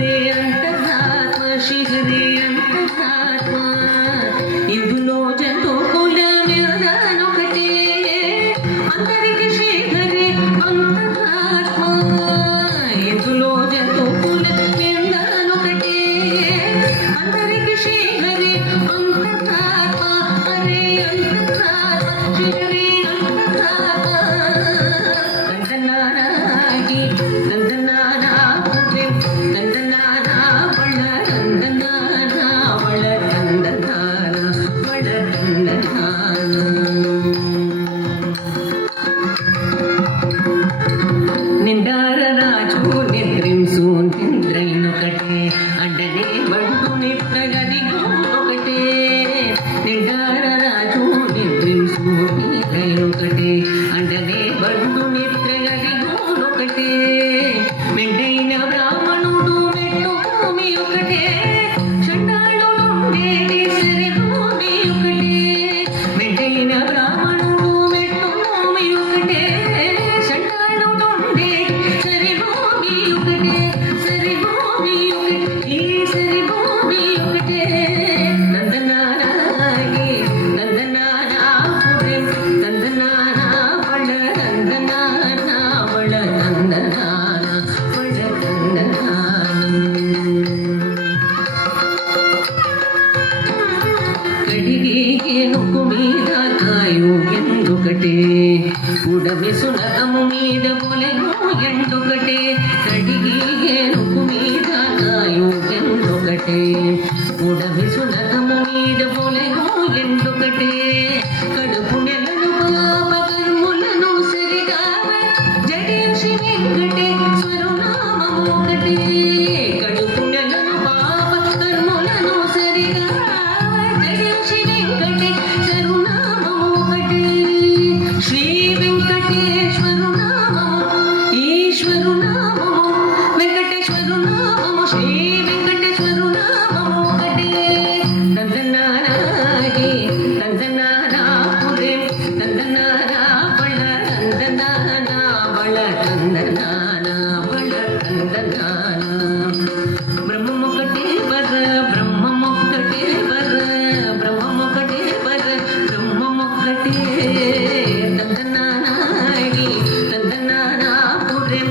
హరే అంతరాత్మ శ్రీహరే అంతరాత్మ ఇందులో జంతువుల వ్యాధానొకటే అందరికి శ్రీహరే అంతరాత్మ ఇందులో జంతువుల వ్యాధానొకటే అందరికి శ్రీహరే అంతరాత్మ హరే అంతరాత్మ శ్రీహరే అంతరాత్మ నందనానాగి నందనానా పురే నందనానా వళ నందనానా వళ నందనానా వళ నందనానా నిండార రాజు నిద్రింసు నిద్రైనొకటే అండనే బండు నిద్రగదిగో ఒకటే నిండార రాజు నిద్రింసు నిద్రైనొకటే అండనే బండు నిద్రగదిగో ఒకటే మెండైన బ్రాహ్మణుడు మెట్టు భూమి ఒకటే చండాలుడుండేది సరి భూమి ఒకటే మెండైన బ్రాహ్మణుడు మెట్టు భూమి ఒకటే చండాలుడుండేది సరి భూమి ఒకటే సరి భూమి ఒకటే ఈ సరి భూమి ఒకటే నందనానాగి నందనానా పురే నందనానా వళ నందనానా వళ నందనానా వళ నందనానా కడిగి ఏనుగు మీద కాయు ఎందుకటే ఉడమి సునకము మీద పొలెను ఎండొకటే కడిగి ఏనుగు మీద కాయు ఎందుకటే ఉడమి సునకము మీద పొలెను ఎండొకటే కడుపు నెలను పాపకర్ములను సరిగా జడించి వెంకటేశ్వరు నామము ఒకటే కడుపు నెలను పాపకర్ములను సరిగా జడించి వెంకటేశ్వరు నామము ఒకటే శ్రీ వెంకటేశ్వరు నామము ఈశ్వరు నామము వెంకటేశ్వరు నామము శ్రీ వెంకటేశ్వరు నామము ఒకటే నందనానాగి నందనానా పురే నందనానా వళ నందనానా వళ నందనానా వళ నందనానా బ్రహ్మమొకటే వర బ్రహ్మమొక్కటే వర బ్రహ్మమొకటే వర బ్రహ్మమొక్కటే నందనానాగి నందనానా పురే